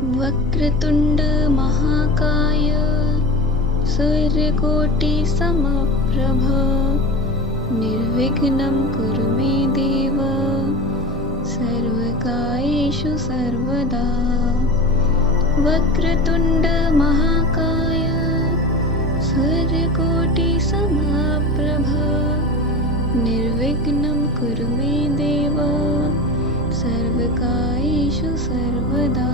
वक्रतुण्ड महाकाय सूर्यकोटि समप्रभ निर्विघ्नं कुरु मे देव सर्वकार्येषु सर्वदा। वक्रतुण्ड महाकाय सूर्यकोटि समप्रभ निर्विघ्नं कुरु मे देव सर्वकार्येषु सर्वदा।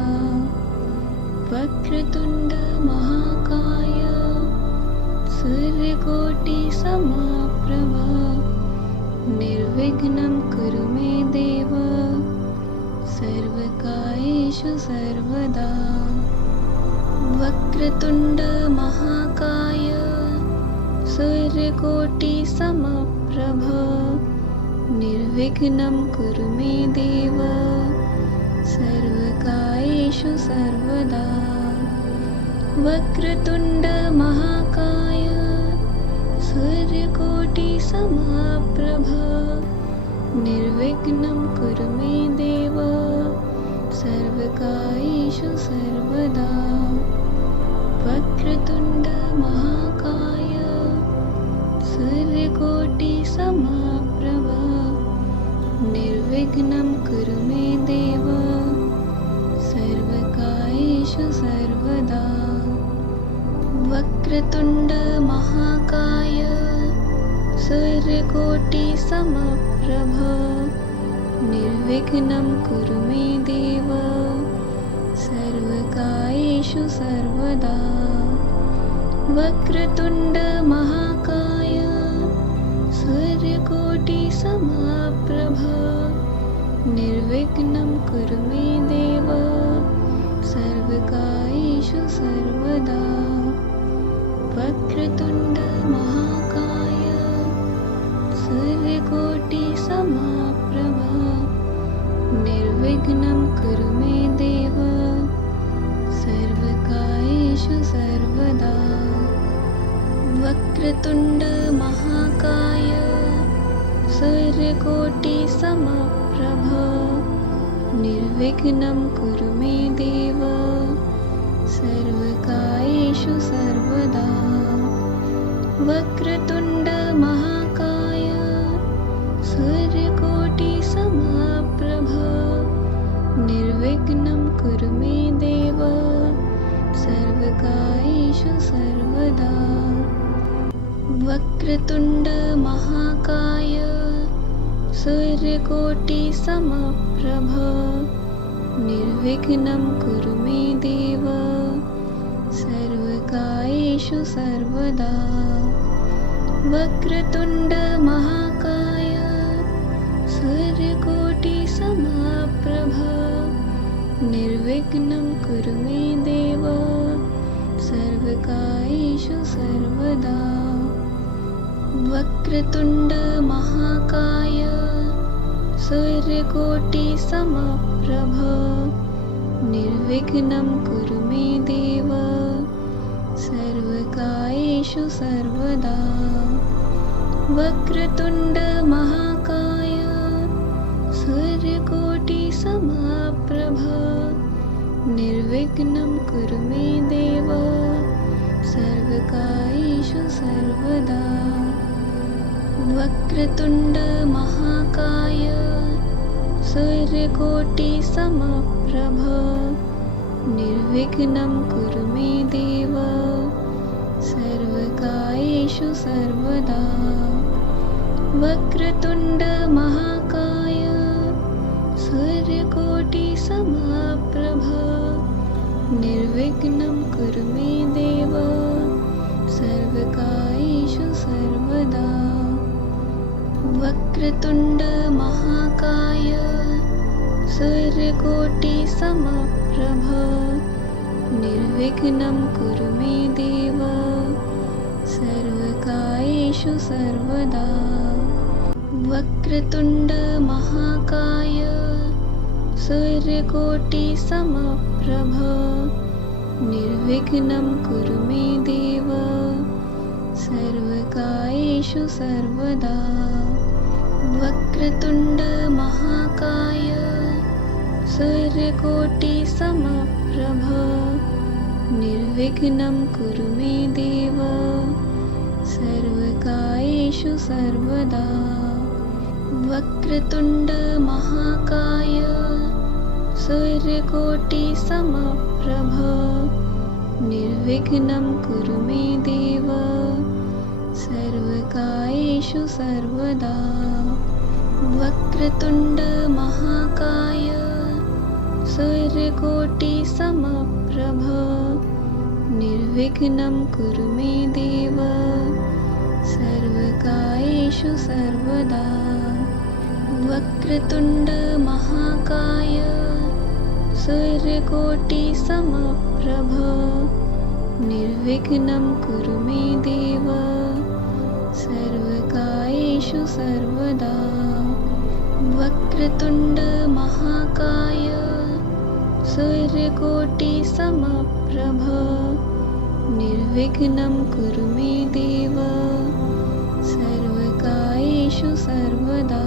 वक्रतुण्ड महाकाय सूर्यकोटि समप्रभ निर्विघ्नं कुरु मे देव सर्वकार्येषु सर्वदा। वक्रतुण्ड महाकाय सूर्यकोटि समप्रभ निर्विघ्नं कुरु मे देव सर्वकार्येषु सर्वदा। वक्रतुण्ड महाकाय सूर्यकोटि समप्रभ निर्विघ्नं कुरु मे देव सर्वकार्येषु सर्वदा। वक्रतुण्ड महाकाय सूर्यकोटि समप्रभ निर्विघ्नं कुरु मे देव सर्वकार्येषु सर्वदा। वक्रतुण्ड महाकाय सूर्यकोटि समप्रभ निर्विघ्नं कुरु मे देव सर्वकार्येषु सर्वदा। वक्रतुण्ड महाकाय सूर्यकोटि समप्रभ निर्विघ्नं कुरु मे देव सर्वकार्येषु सर्वदा। वक्रतुण्ड महाकाय सूर्यकोटि समप्रभ निर्विघ्नं कुरु मे देव सर्वकार्येषु सर्वदा। वक्रतुण्ड महाकाय सूर्यकोटि समप्रभ निर्विघ्नं कुरु मे देव सर्वकार्येषु सर्वदा। वक्रतुण्ड महाकाय सूर्यकोटि समप्रभ निर्विघ्नं कुरु मे देव सर्वकार्येषु सर्वदा। वक्रतुण्ड महाकाय सूर्यकोटि समप्रभ निर्विघ्नं कुरु मे देव सर्वकार्येषु सर्वदा। वक्रतुण्ड महाकाय सूर्यकोटि समप्रभ निर्विघ्नं कुरु मे देव सर्वकार्येषु सर्वदा। वक्रतुण्ड महाकाय सूर्यकोटि समप्रभ निर्विघ्नं कुरु मे देव सर्वकार्येषु सर्वदा। वक्रतुण्ड महाकाय सूर्यकोटि समप्रभ निर्विघ्नं कुरु मे देव सर्वकार्येषु सर्वदा। वक्रतुण्ड महाकाय सूर्यकोटि समप्रभ निर्विघ्नं कुरु मे देव सर्वकार्येषु सर्वदा। वक्रतुण्ड महाकाय सूर्यकोटि समप्रभ निर्विघ्नं कुरु मे देव सर्वकार्येषु सर्वदा। वक्रतुण्ड महाकाय सूर्यकोटि समप्रभ निर्विघ्नं कुरु मे देव सर्वकार्येषु सर्वदा। वक्रतुण्ड महाकाय सूर्यकोटि समप्रभ निर्विघ्नं कुरु मे देव सर्वकार्येषु सर्वदा। वक्रतुण्ड महाकाय सूर्यकोटिसमप्रभ निर्विघ्नं कुरु मे देव सर्वकार्येषु सर्वदा। वक्रतुण्ड महाकाय सूर्यकोटिसमप्रभ निर्विघ्नं कुरु मे देव सर्वकार्येषु सर्वदा। वक्रतुण्ड महाकाय सूर्यकोटिसमप्रभ निर्विघ्नं कुरु मे देव सर्वकार्येषु सर्वदा। वक्रतुण्ड महाकाय सूर्यकोटिसमप्रभ निर्विघ्नं कुरु मे देव सर्वकार्येषु सर्वदा। वक्रतुण्ड महाकाय सूर्यकोटिसमप्रभ निर्विघ्नं कुरु मे देव सर्वकार्येषु सर्वदा।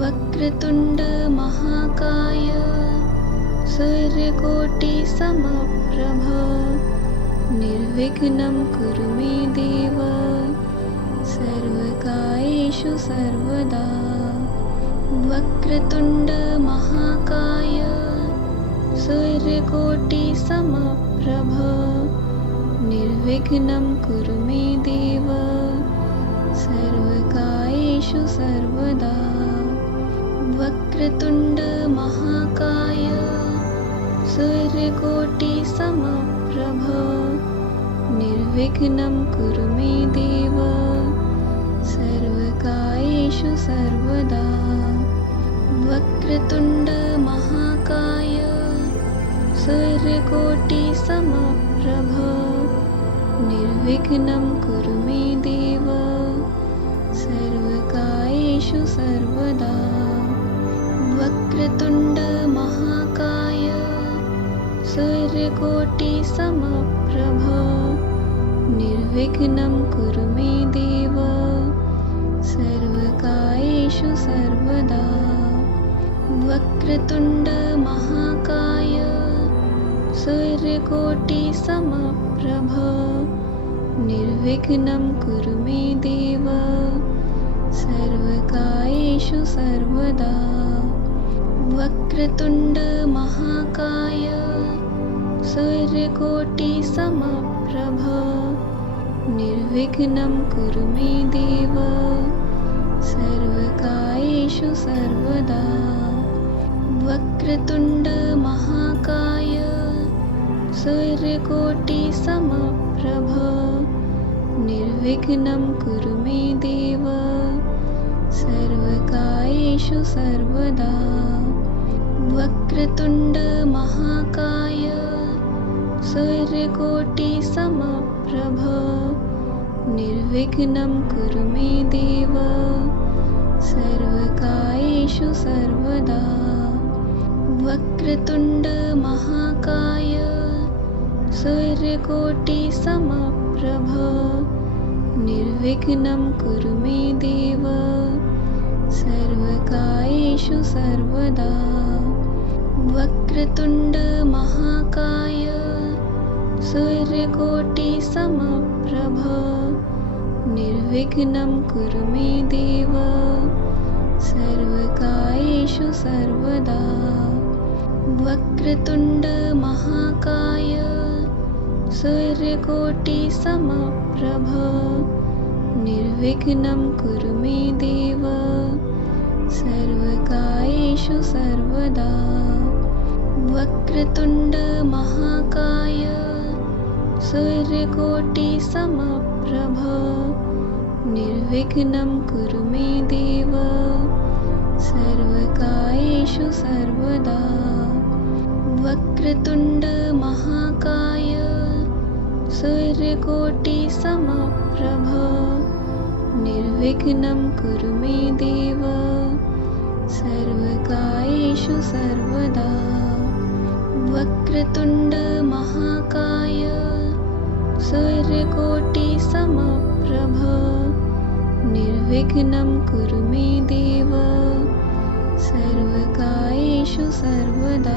वक्रतुण्ड महाकाय सूर्यकोटिसमप्रभ निर्विघ्नं कुरु मे देव सर्वकार्येषु सर्वदा। वक्रतुण्ड महाकाय सूर्यकोटिसमप्रभ निर्विघ्नं कुरु मे देव सर्वकार्येषु सर्वदा। वक्रतुण्ड महाकाय सूर्यकोटिसमप्रभ निर्विघ्नं कुरु मे देव सर्वकार्येषु सर्वदा। वक्रतुण्ड महाकाय सूर्यकोटिसमप्रभ निर्विघ्नं कुरु मे देव सर्वकार्येषु सर्वदा। वक्रतुण्ड महाकाय सूर्यकोटिसमप्रभ निर्विघ्नं कुरु मे देव सर्वकार्येषु सर्वदा। वक्रतुण्ड महाकाय सूर्यकोटिसमप्रभ निर्विघ्नं कुरु मे देव सर्वकार्येषु सर्वदा। वक्रतुण्ड महाकाय सूर्यकोटिसमप्रभ निर्विघ्नं कुरु मे देव सर्वकार्येषु सर्वदा। वक्रतुण्ड महाकाय सूर्यकोटिसमप्रभ निर्विघ्नं कुरु मे देव सर्वकार्येषु सर्वदा। वक्रतुण्ड महाकाय सूर्यकोटिसमप्रभ निर्विघ्नं कुरु मे देव सर्वकार्येषु सर्वदा। वक्रतुण्ड महाकाय सूर्यकोटिसमप्रभ निर्विघ्नं कुरु मे देव सर्वकार्येषु सर्वदा। वक्रतुण्ड महाकाय सूर्यकोटिसमप्रभ निर्विघ्नं कुरु मे देव सर्वकार्येषु सर्वदा। वक्रतुण्ड महाकाय सूर्यकोटिसमप्रभ निर्विघ्नं कुरु मे देव सर्वकार्येषु सर्वदा। वक्रतुण्ड महाकाय सूर्यकोटिसमप्रभ निर्विघ्नं कुरु मे देव सर्वकार्येषु सर्वदा। वक्रतुण्ड महाकाय सूर्यकोटिसमप्रभ निर्विघ्नं कुरु मे देव सर्वकार्येषु सर्वदा। वक्रतुण्ड महाकाय सूर्यकोटिसमप्रभ निर्विघ्नं कुरु मे देव सर्वकार्येषु सर्वदा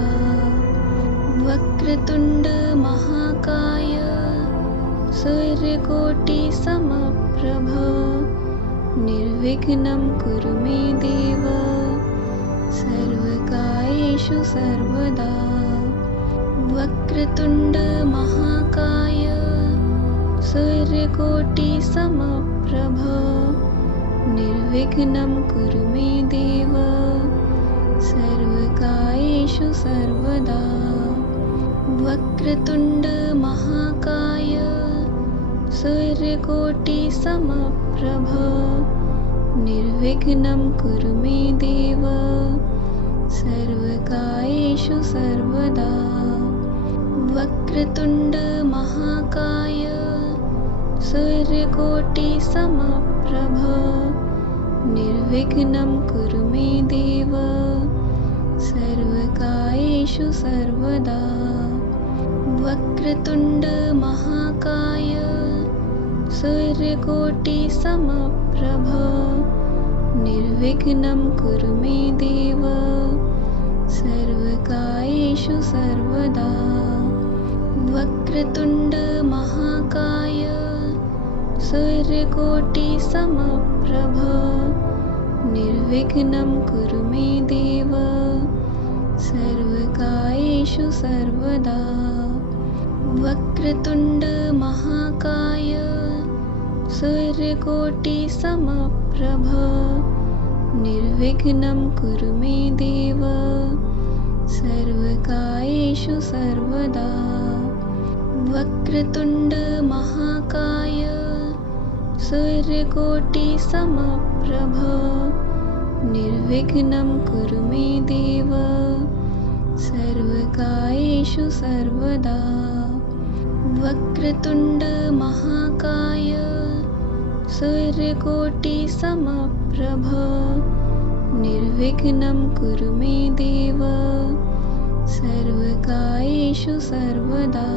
वक्रतुण्ड महाकाय सूर्यकोटिसमप्रभ निर्विघ्नं कुरु मे देव सर्वकार्येषु सर्वदा वक्रतुण्ड महाकाय सूर्यकोटिसमप्रभ निर्विघ्नं कुरु मे देव सर्वकार्येषु सर्वदा वक्रतुण्ड महाकाय सूर्यकोटिसमप्रभ निर्विघ्नं कुरु मे देव सर्वकार्येषु सर्वदा वक्रतुण्ड महाकाय सूर्यकोटिसमप्रभ निर्विघ्नं कुरु मे देव सर्वकार्येषु सर्वदा वक्रतुण्ड महाकाय सूर्यकोटिसमप्रभ निर्विघ्नं कुरु मे देव सर्वकार्येषु सर्वदा वक्रतुण्ड महाकाय सूर्यकोटिसमप्रभ निर्विघ्नं कुरु मे देव सर्वकार्येषु सर्वदा वक्रतुण्ड महाकाय सूर्यकोटिसमप्रभ निर्विघ्नं कुरु मे देव सर्वकार्येषु सर्वदा वक्रतुण्ड महाकाय सूर्यकोटिसमप्रभ निर्विघ्नं कुरु मे देव सर्वकार्येषु सर्वदा वक्रतुण्ड महाकाय सूर्यकोटिसमप्रभ निर्विघ्नं कुरु मे देव सर्वकार्येषु सर्वदा।